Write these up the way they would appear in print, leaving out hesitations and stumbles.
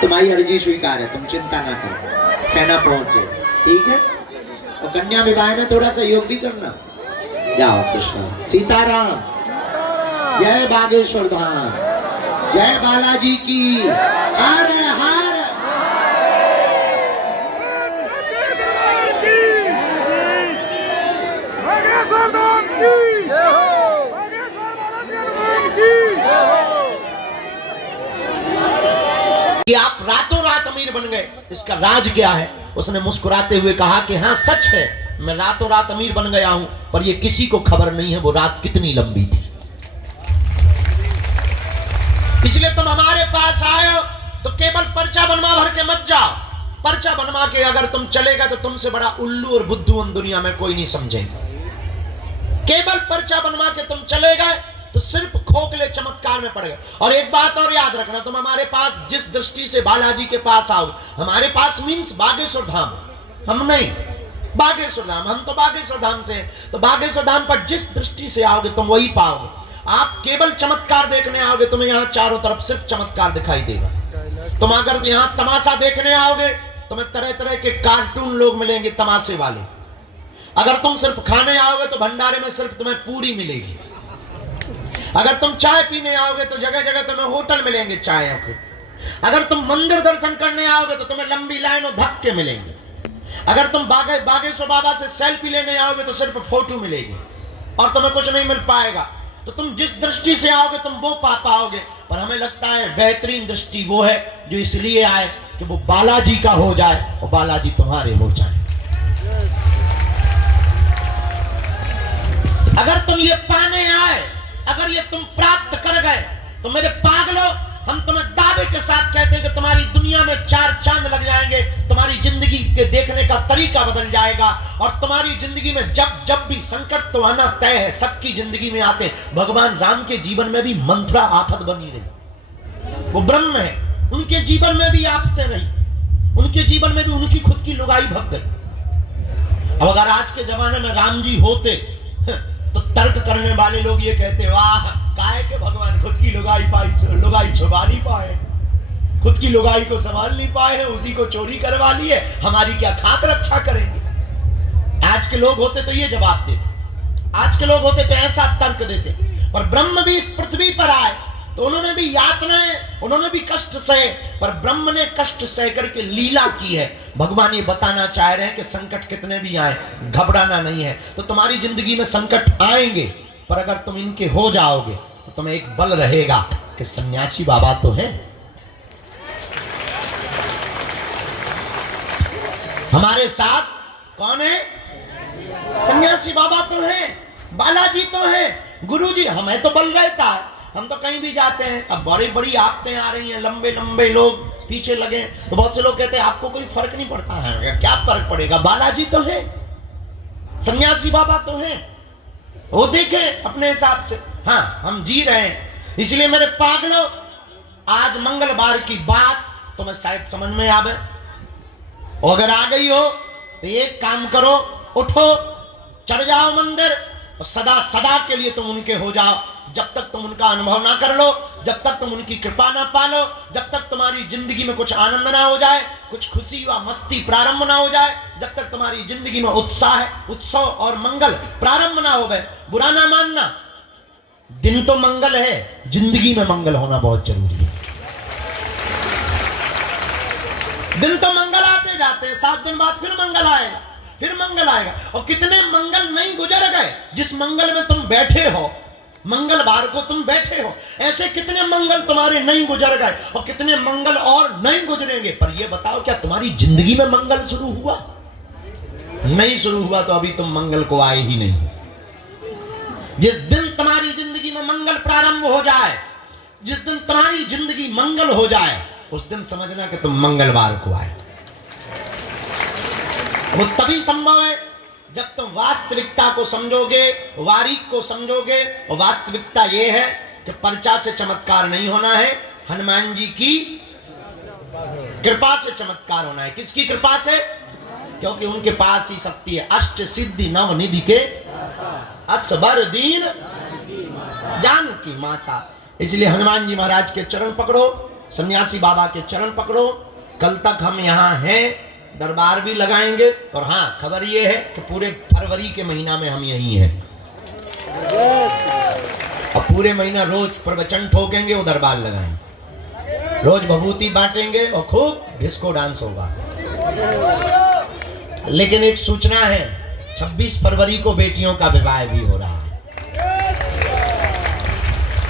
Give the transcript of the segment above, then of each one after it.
तुम्हारी अर्जी स्वीकार है, तुम चिंता ना करो, सेना पहुंच जाए, ठीक है। और कन्या विवाह में थोड़ा सहयोग भी करना। जाओ कृष्ण सीताराम, जय बागेश्वर धाम, जय बालाजी की, हर हर। कि आप रातों रात अमीर बन गए, इसका राज क्या है? उसने मुस्कुराते हुए कहा कि हाँ सच है, मैं रातों रात अमीर बन गया हूं, पर ये किसी को खबर नहीं है वो रात कितनी लंबी थी। इसलिए तुम हमारे पास आए हो तो केवल पर्चा बनवा भर के मत जाओ। पर्चा बनवा के अगर तुम चलेगा तो तुमसे बड़ा उल्लू और बुद्धू दुनिया में कोई नहीं समझेगा। केवल पर्चा बनवा के तुम चले गए तो सिर्फ खोखले चमत्कार में पड़ गए। और एक बात और याद रखना, तुम हमारे पास जिस दृष्टि से बालाजी के पास आओ, हमारे पास मीन्स बागेश्वर धाम, हम नहीं बागेश्वर धाम, हम तो बागेश्वर धाम से हैं। तो बागेश्वर धाम पर जिस दृष्टि से आओगे तुम वही पाओगे। आप केवल चमत्कार देखने आओगे, तुम्हें यहाँ चारों तरफ सिर्फ चमत्कार दिखाई देगा। तुम अगर यहाँ तमाशा देखने आओगे, तुम्हें तरह तरह के कार्टून लोग मिलेंगे तमाशे वाले। अगर तुम सिर्फ खाने आओगे तो भंडारे में सिर्फ तुम्हें पूरी मिलेगी। अगर तुम चाय पीने आओगे तो जगह जगह तुम्हें होटल मिलेंगे चाय के। अगर तुम मंदिर दर्शन करने आओगे तो तुम्हें लंबी लाइन और धक्के मिलेंगे। अगर तुम बागेश्वर बाबा से सेल्फी लेने आओगे तो सिर्फ फोटो मिलेगी और तुम्हें कुछ नहीं मिल पाएगा। तो तुम जिस दृष्टि से आओगे तुम वो पा पाओगे। पर हमें लगता है बेहतरीन दृष्टि वो है जो इसलिए आए कि वो बालाजी का हो जाए और बालाजी तुम्हारे हो जाए। अगर तुम ये पाने आए, अगर ये तुम प्राप्त कर गए तो मेरे पागलों, हम तुम्हें दावे के साथ कहते हैं कि तुम्हारी दुनिया में 4 चांद लग जाएंगे, तुम्हारी जिंदगी के देखने का तरीका बदल जाएगा। और तुम्हारी जिंदगी में जब जब भी संकट तो आना तय है, सबकी जिंदगी में आते हैं। भगवान राम के जीवन में भी मंथरा आफत बनी रही, वो ब्रह्म है, उनके जीवन में भी आफतें रही, उनके जीवन में भी उनकी खुद की लुगाई भग गई। अब अगर आज के जमाने में राम जी होते तो तर्क करने वाले लोग ये कहते, वाह काहे के भगवान खुद की लुगाई छुपा नहीं पाए, खुद की लुगाई को संभाल नहीं पाए हैं, उसी को चोरी करवा लिए, हमारी क्या खाक रक्षा करेंगे। आज के लोग होते तो ये जवाब देते, आज के लोग होते तो ऐसा तर्क देते। पर ब्रह्म भी इस पृथ्वी पर आए तो उन्होंने भी यातनाएं, उन्होंने भी कष्ट सहे, पर ब्रह्म ने कष्ट सह करके लीला की है। भगवान ये बताना चाह रहे हैं कि संकट कितने भी आए घबराना नहीं है। तो तुम्हारी जिंदगी में संकट आएंगे, पर अगर तुम इनके हो जाओगे तो तुम्हें एक बल रहेगा कि सन्यासी बाबा तो है, हमारे साथ कौन है? सन्यासी बाबा तो है, बालाजी तो है, गुरुजी। हमें तो बल रहता है, हम तो कहीं भी जाते हैं। अब बड़ी बड़ी आफतें आ रही हैं, लंबे लंबे लोग पीछे लगे, तो बहुत से लोग कहते हैं आपको कोई फर्क नहीं पड़ता है। क्या फर्क पड़ेगा, बालाजी तो है, सन्यासी बाबा तो है, वो देखे अपने हिसाब से। हाँ हम जी रहे हैं। इसलिए मेरे पागलों, आज मंगलवार की बात तुम्हें शायद समझ में आवे, और अगर आ गई हो तो एक काम करो, उठो चढ़ जाओ मंदिर और सदा सदा के लिए तुम उनके हो जाओ। जब तक तुम उनका अनुभव ना कर लो, जब तक तुम उनकी कृपा ना पालो, जब तक तुम्हारी जिंदगी में कुछ आनंद ना हो जाए, कुछ खुशी व मस्ती प्रारंभ ना हो जाए, जब तक तुम्हारी जिंदगी में उत्साह, उत्सव और मंगल प्रारंभ ना हो गए, बुरा ना मानना। दिन तो मंगल है, जिंदगी में मंगल होना बहुत जरूरी है। दिन तो मंगल आते जाते हैं, 7 दिन बाद फिर मंगल आएगा, फिर मंगल आएगा। और कितने मंगल नहीं गुजर गए, जिस मंगल में तुम बैठे हो, मंगलवार को तुम बैठे हो, ऐसे कितने मंगल तुम्हारे नहीं गुजर गए और कितने मंगल और नहीं गुजरेंगे। पर ये बताओ, क्या तुम्हारी जिंदगी में मंगल शुरू हुआ? नहीं शुरू हुआ तो अभी तुम मंगल को आए ही नहीं। जिस दिन तुम्हारी जिंदगी में मंगल प्रारंभ हो जाए, जिस दिन तुम्हारी जिंदगी मंगल हो जाए, उस दिन समझना कि तुम मंगलवार को आए। वो तभी संभव है जब तुम वास्तविकता को समझोगे, वारीक को समझोगे। और वास्तविकता यह है कि पर्चा से चमत्कार नहीं होना है, हनुमान जी की कृपा से चमत्कार होना है। किसकी कृपा से? क्योंकि उनके पास ही शक्ति है। अष्ट सिद्धि नव निधि के असबर दीन जानकी माता। इसलिए हनुमान जी महाराज के चरण पकड़ो, सन्यासी बाबा के चरण पकड़ो। कल तक हम यहाँ हैं, दरबार भी लगाएंगे। और हाँ, खबर ये है कि पूरे फरवरी के महीना में हम यहीं हैं। अब पूरे महीना रोज प्रवचन ठोकेंगे और दरबार लगाएंगे, रोज भभूति बांटेंगे और खूब डिस्को डांस होगा। लेकिन एक सूचना है, 26 फरवरी को बेटियों का विवाह भी हो रहा है।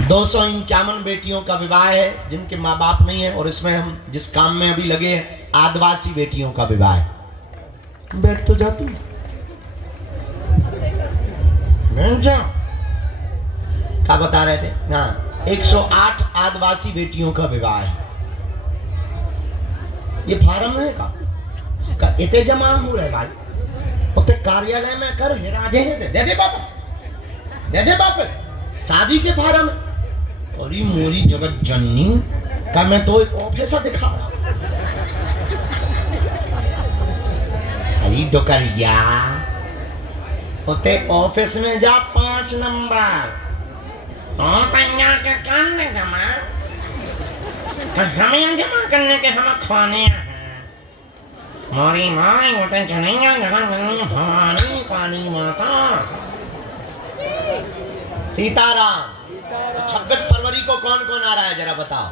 251 बेटियों का विवाह है जिनके माँ बाप नहीं है। और इसमें हम जिस काम में अभी लगे हैं, आदिवासी बेटियों का विवाह है। बैठ तो जा तू, क्या बता रहे थे? हाँ, 108 आदिवासी बेटियों का विवाह है। ये फार्म है का इतने जमा हो रहे भाई, उतने कार्यालय में कर हिराजे दे दे वापस, दे दे वापस। शादी के फार्म। और ये मोरी जगत जननी का मैं तो ऑफिस दिखा रहा। अरे डोकरिया, उते ऑफिस में जा 5 नंबर। के करने जमा, हमें जमा करने के हम खाने हैं। हमारी माई होते चलेंगे भवानी काली माता सीताराम। 26 फरवरी को कौन कौन आ रहा है जरा बताओ?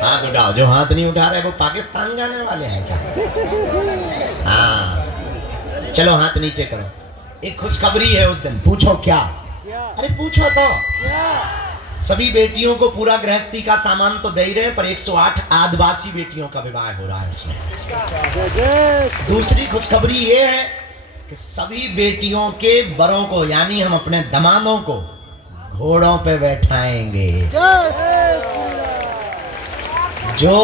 हाथ उठाओ। जो हाथ नहीं उठा रहे वो पाकिस्तान जाने वाले हैं क्या? हाँ, चलो हाथ नीचे करो। एक खुशखबरी है उस दिन। पूछो क्या? अरे पूछो तो। सभी बेटियों को पूरा गृहस्थी का सामान तो दे ही रहे, पर 108 आदिवासी बेटियों का विवाह हो रहा है इसमें। दूसरी खुशखबरी ये है कि सभी बेटियों के बरों को, यानी हम अपने दामादों को घोड़ों पे बैठाएंगे। जो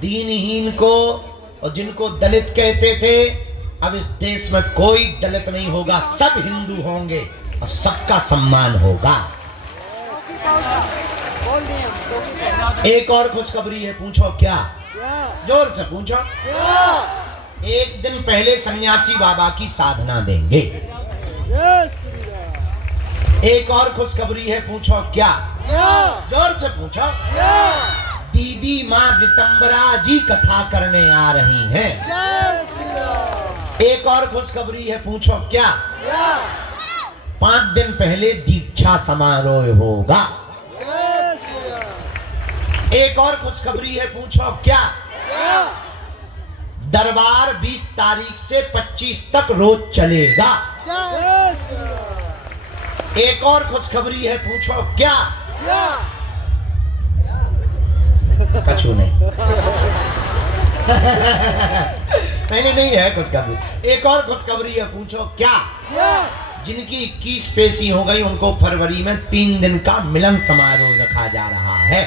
दीनहीन को और जिनको दलित कहते थे, अब इस देश में कोई दलित नहीं होगा, सब हिंदू होंगे और सबका सम्मान होगा। एक और खुशखबरी है। पूछो क्या? जोर से पूछो। एक दिन पहले सन्यासी बाबा की साधना देंगे। एक और खुशखबरी है। पूछो क्या? जोर से पूछो। दीदी माँ रितंबरा जी कथा करने आ रही हैं। एक और खुशखबरी है। पूछो क्या? 5 दिन पहले दीक्षा समारोह होगा। एक और खुशखबरी है। पूछो क्या? दरबार 20 तारीख से 25 तक रोज चलेगा। एक और खुशखबरी है। पूछो क्या? कछु नहीं। नहीं है खुशखबरी। एक और खुशखबरी है। पूछो क्या? जिनकी 21 पेशी हो गई उनको फरवरी में 3 दिन का मिलन समारोह रखा जा रहा है।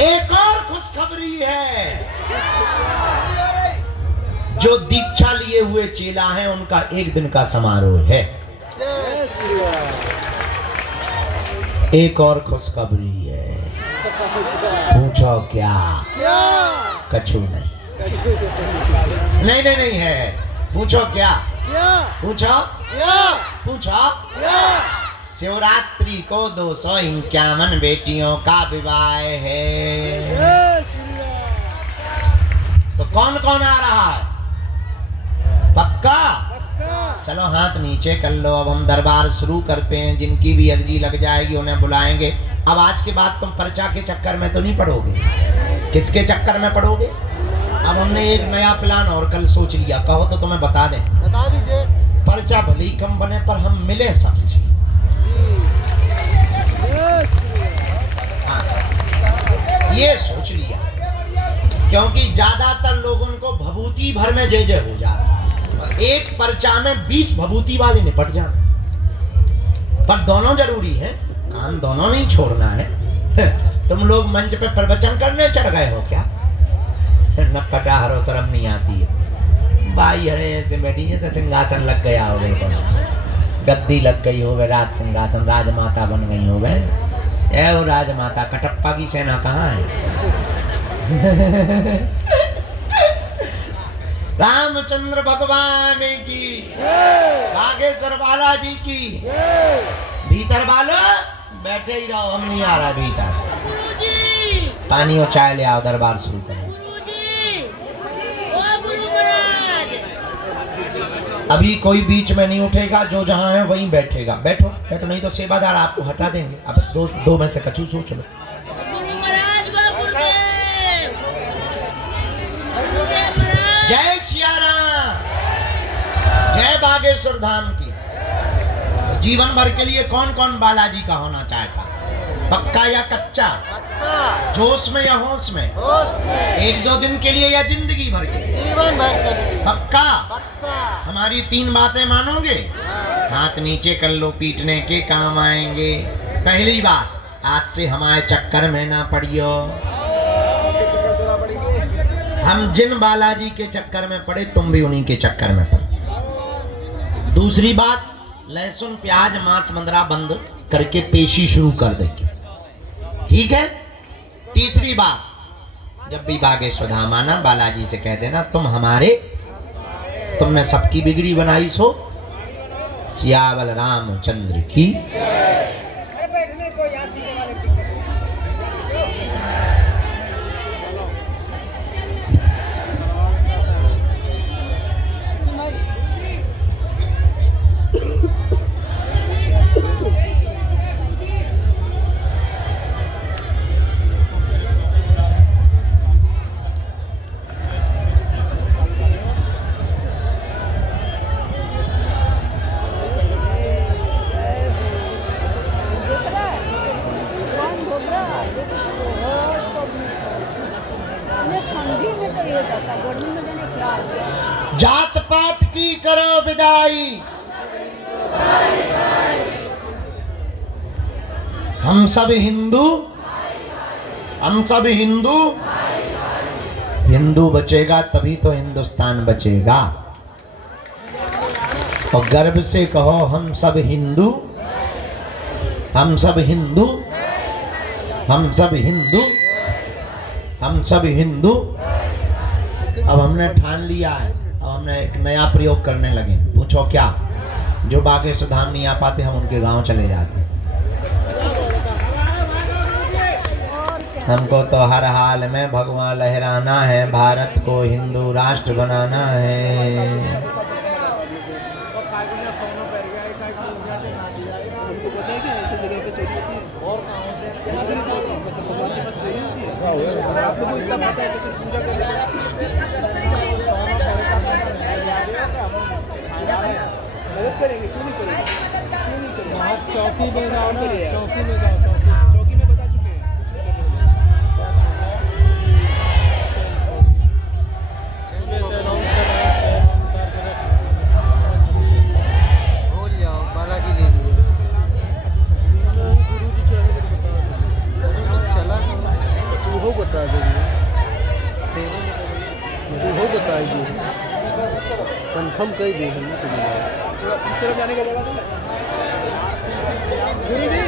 एक और खुशखबरी है। जो दीक्षा लिए हुए चेला हैं उनका 1 दिन का समारोह है। एक और खुशखबरी है। पूछो क्या? कछु नहीं। नहीं है। पूछो क्या? पूछो। शिवरात्रि को 251 बेटियों का विवाह है। तो कौन कौन आ रहा है? पक्का? चलो हाथ नीचे कर लो। अब हम दरबार शुरू करते हैं। जिनकी भी अर्जी लग जाएगी उन्हें बुलाएंगे। अब आज के बाद तुम पर्चा के चक्कर में तो नहीं पड़ोगे। किसके चक्कर में पड़ोगे? अब हमने एक नया प्लान और कल सोच लिया। कहो तो तुम्हें बता दें। बता दीजिए। पर्चा भले ही कम बने पर हम मिले सबसे। ये सोच लिया, क्योंकि ज्यादातर लोगों को भभूति भर में जय जय हो जा रहा है। एक पर्चा में 20 भभूति वाले निपट जाए। पर दोनों जरूरी है, काम दोनों नहीं छोड़ना है। तुम लोग मंच पे प्रवचन करने चढ़ गए हो क्या? नक्कटा हरो शर्म नहीं आती है। बाई हरे ऐसे बैठी जैसे सिंहासन लग गया हो गए, गद्दी लग गई हो गए, राज सिंहासन, राजमाता बन गई हो गए। ए राजमाता, कटप्पा की सेना कहाँ है? रामचंद्र भगवान की, बागेश्वर बालाजी की। भीतर वालो बैठे ही रहो, हम नहीं आ रहा भीतर। पानी और चाय ले आओ, दरबार शुरू करो। अभी कोई बीच में नहीं उठेगा, जो जहां है वहीं बैठेगा। बैठो बैठो, नहीं तो सेवादार आपको हटा देंगे। अब दो में से कछु सोच लो। जय सिया राम, जय बागेश्वर धाम की। जीवन भर के लिए कौन कौन बालाजी का होना चाहता? पक्का या कच्चा? जोश में या होश में? एक दो दिन के लिए या जिंदगी भर के लिए? जीवन भर के लिए। पक्का? हमारी 3 बातें मानोगे? हाथ नीचे कर लो, पीटने के काम आएंगे। पहली बात, आज से हमारे चक्कर में ना पड़ियो। हम जिन बालाजी के चक्कर में पड़े, तुम भी उन्हीं के चक्कर में पड़े। दूसरी बात, लहसुन प्याज मांस मंदरा बंद करके पेशी शुरू कर देंगे, ठीक है? तीसरी बात, जब भी बागेश्वर धाम आना, बालाजी से कह देना तुम हमारे, तुमने सबकी बिगड़ी बनाई सो सियावल रामचंद्र की। जात पात की करो विदाई, हम सब हिंदू, हम सब हिंदू। हिंदू बचेगा तभी तो हिंदुस्तान बचेगा। और गर्व से कहो, हम सब हिंदू, हम सब हिंदू, हम सब हिंदू, हम सब हिंदू। अब हमने ठान लिया है, अब हमने एक नया प्रयोग करने लगे। पूछो क्या? जो बागेश्वर धाम नहीं आ पाते, हम उनके गांव चले जाते। हमको तो हर हाल में भगवान लहराना है, भारत को हिंदू राष्ट्र बनाना है। आप लोगों को इतना पता है तो फिर पूजा करने मदद करेंगे, क्यों नहीं करेंगे? क्यों नहीं करेंगे? आप चौकी में जाओ ना, चौकी में जाओ। चौकी में बता चुके हैं, भूल जाओ, बालाजी ले लीजिए। गुरु जी चाहे चला हो बता देंगे, हो बताइए, कंफर्म कर देंगे। तीसरा जाने का जगह गुरु जी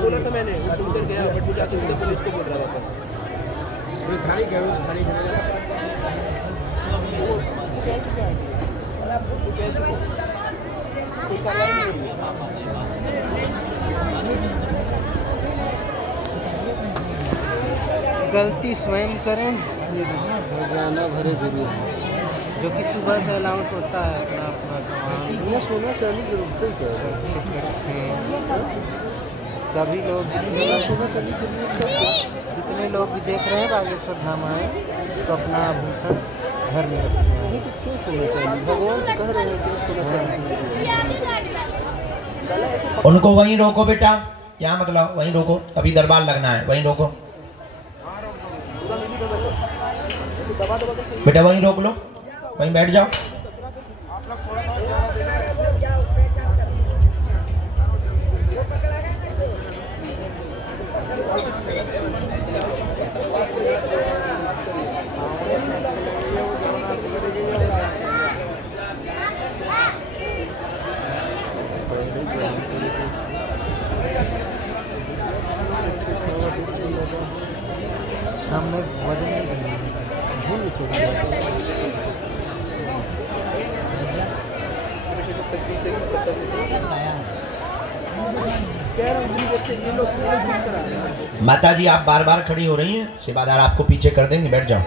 बोला था मैंने, वो सुनकर गया, बट वो जाते सीधे पुलिस को बोल रहा वापस। थाने गए, थाने गलती स्वयं करें, जाना भरे गुरु, जो कि सुबह से अलाउंस होता है अपना अपना सामान। ये सोना चांदी जरूरत है सभी लोग, जितने लोग भी देख रहे हैं बागेश्वर धाम आए तो अपना आभूषण घर में रखते हैं। तो क्यों सोना चाहिए? भगवान से कह रहे हैं कि सोना चाहिए। उनको वहीं रोको बेटा, क्या मतलब वहीं रोको, अभी दरबार लगना है, वहीं रोको बेटा, वहीं रोक लो, वहीं बैठ जाओ। हमने वजन भूल चुके कह रहा हूँ इतनी देर से ये लोग चुप करा रहे हैं। माता जी आप बार बार खड़ी हो रही हैं, सेवादार आपको पीछे कर देंगे, बैठ जाओ,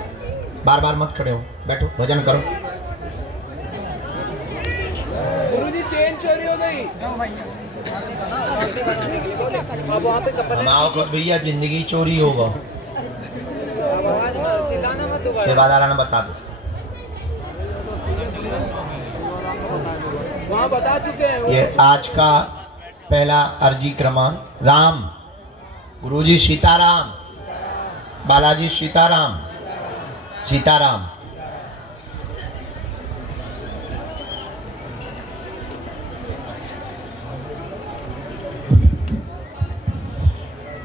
बार बार मत खड़े हो, बैठो भजन करो। गुरुजी चेन चोरी हो गई। अब वहाँ पे कपड़े हमाओ खुद भैया जिंदगी चोरी होगा, आवाज मत चिल्लाना मत दोबारा। सेवादार ने बता दो। वहाँ बता चुके हैं वो। ये आज का पहला अर्जी क्रमांक। राम गुरुजी सीताराम, बालाजी सीताराम, सीताराम।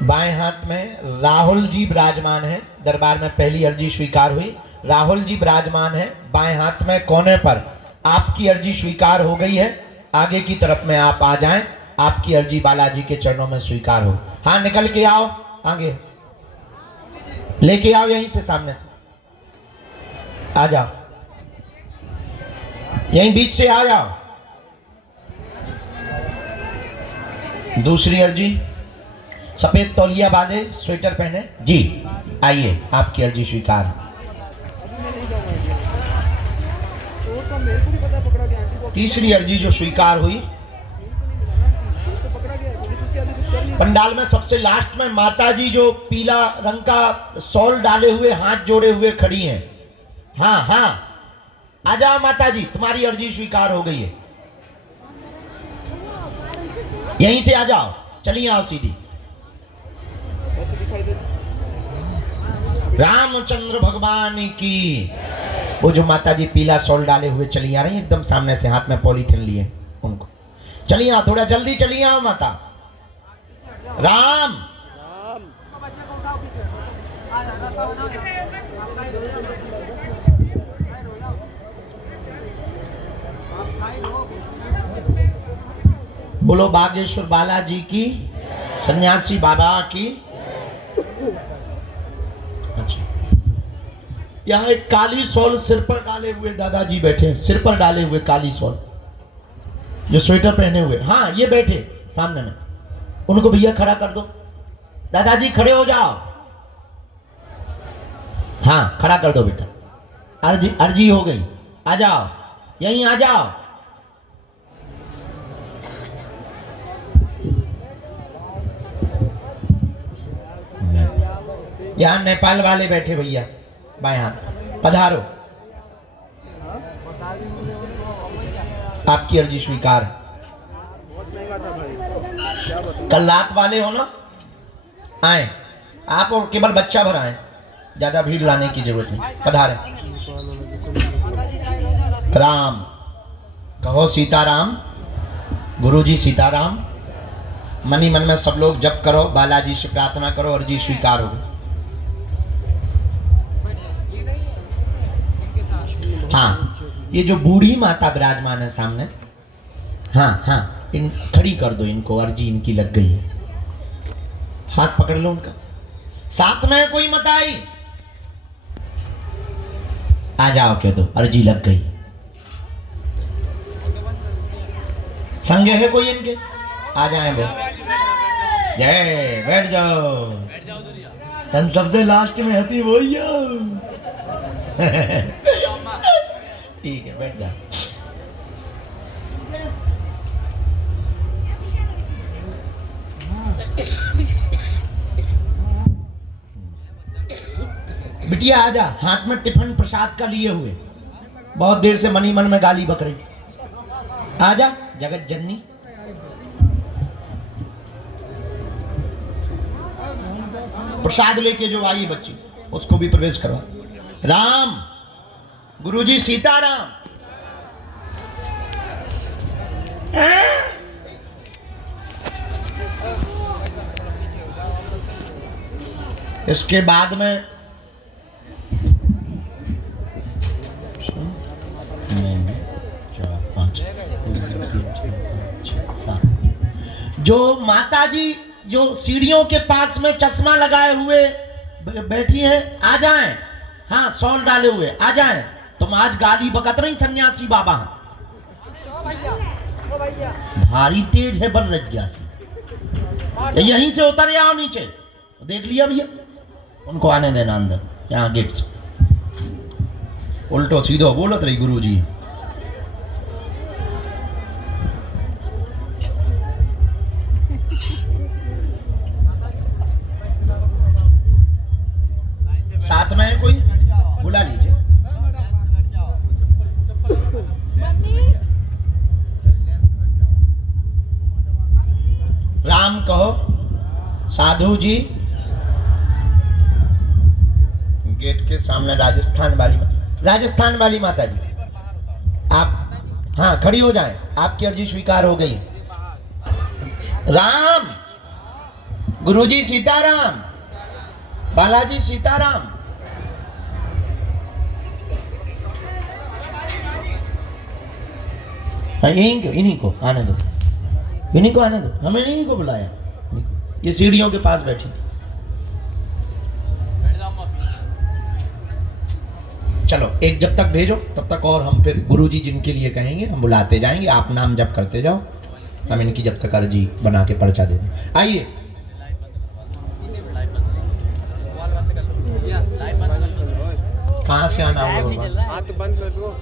बाएं हाथ में राहुल जी विराजमान है, दरबार में पहली अर्जी स्वीकार हुई। राहुल जी विराजमान है बाएं हाथ में कोने पर। आपकी अर्जी स्वीकार हो गई है, आगे की तरफ में आप आ जाएं, आपकी अर्जी बालाजी के चरणों में स्वीकार हो। हाँ निकल के आओ, आगे लेके आओ, यहीं से सामने से आ जाओ, यहीं बीच से आ जाओ। दूसरी अर्जी, सफेद तौलिया बांधे, स्वेटर पहने जी, आइए आपकी अर्जी स्वीकार। तीसरी अर्जी जो स्वीकार हुई, पंडाल में सबसे लास्ट में माता जी जो पीला रंग का शॉल डाले हुए हाथ जोड़े हुए खड़ी हैं। हाँ हाँ आ जाओ माता जी, तुम्हारी अर्जी स्वीकार हो गई है, यहीं से आ जाओ, चलिए आओ सीधी। रामचंद्र भगवान की। वो जो माता जी पीला शॉल डाले हुए चली आ रही है, एकदम सामने से हाथ में पॉलीथिन लिए, उनको चलिए आओ, थोड़ा जल्दी चलिए आओ माता। राम बोलो बागेश्वर बालाजी की, सन्यासी बाबा की। अच्छा, यहाँ एक काली शॉल सिर पर डाले हुए दादाजी बैठे, सिर पर डाले हुए काली शॉल, जो स्वेटर पहने हुए। हाँ ये बैठे सामने में, उनको भैया खड़ा कर दो। दादाजी खड़े हो जाओ, हाँ खड़ा कर दो बेटा, अर्जी अर्जी हो गई, आ जाओ, यहीं आ जाओ। यहाँ नेपाल वाले बैठे भैया, बाएं हाथ, पधारो, आपकी अर्जी स्वीकार। बहुत महंगा था भाई, क्या बताऊं। कल रात वाले हो ना, आए आप और केवल बच्चा भर आए, ज्यादा भीड़ लाने की जरूरत नहीं, पधारे। राम कहो सीताराम, गुरुजी सीताराम। मनी मन में सब लोग जप करो, बालाजी से प्रार्थना करो, अर्जी स्वीकार हो। हाँ ये जो बूढ़ी माता विराजमान है सामने, हाँ हाँ इन खड़ी कर दो इनको, अर्जी इनकी लग गई है, हाथ पकड़ लो उनका। साथ में कोई मत आई, आ जाओ कह दो, अर्जी लग गई। संग है कोई इनके, आ जाए वो, जय बैठ जाओ, तुम सबसे लास्ट में हती वो ही हो। ठीक है बैठ जाओ। बिटिया आजा, हाथ में टिफिन प्रसाद का लिए हुए, बहुत देर से मनी मन में गाली बक रही, आजा जगत जननी। प्रसाद लेके जो आई बच्ची, उसको भी प्रवेश करवा। राम गुरुजी सीताराम। इसके बाद में जो माता जी जो सीढ़ियों के पास में चश्मा लगाए हुए बैठी हैं, आ जाएं। हाँ शॉल डाले हुए आ जाएं। तुम आज गाली बकत रही सन्यासी बाबा, भारी तेज है बल रज्ञासी। यहीं से उतर आओ नीचे, देख लिया भैया, उनको आने देना अंदर, यहाँ गेट से। उल्टो सीधो बोलत रही गुरुजी। साथ में है कोई, बुला लीजिए। राम कहो साधु जी। गेट के सामने राजस्थान वाली माता जी, आप हाँ खड़ी हो जाएं, आपकी अर्जी स्वीकार हो गई। राम, गुरुजी सीताराम, बालाजी सीताराम। इन्हीं को आने दो, इन्हीं को आने दो, हमें इन्हीं को बुलाया। ये सीढ़ियों के पास बैठी थी। चलो एक जब तक भेजो तब तक, और हम फिर गुरुजी जिनके लिए कहेंगे हम बुलाते जाएंगे, आप नाम जप करते जाओ, हम इनकी जब तक अर्जी बना के पर्चा दे दें। आइए कहाँ से आना होगा? हाथ बंद कर दो।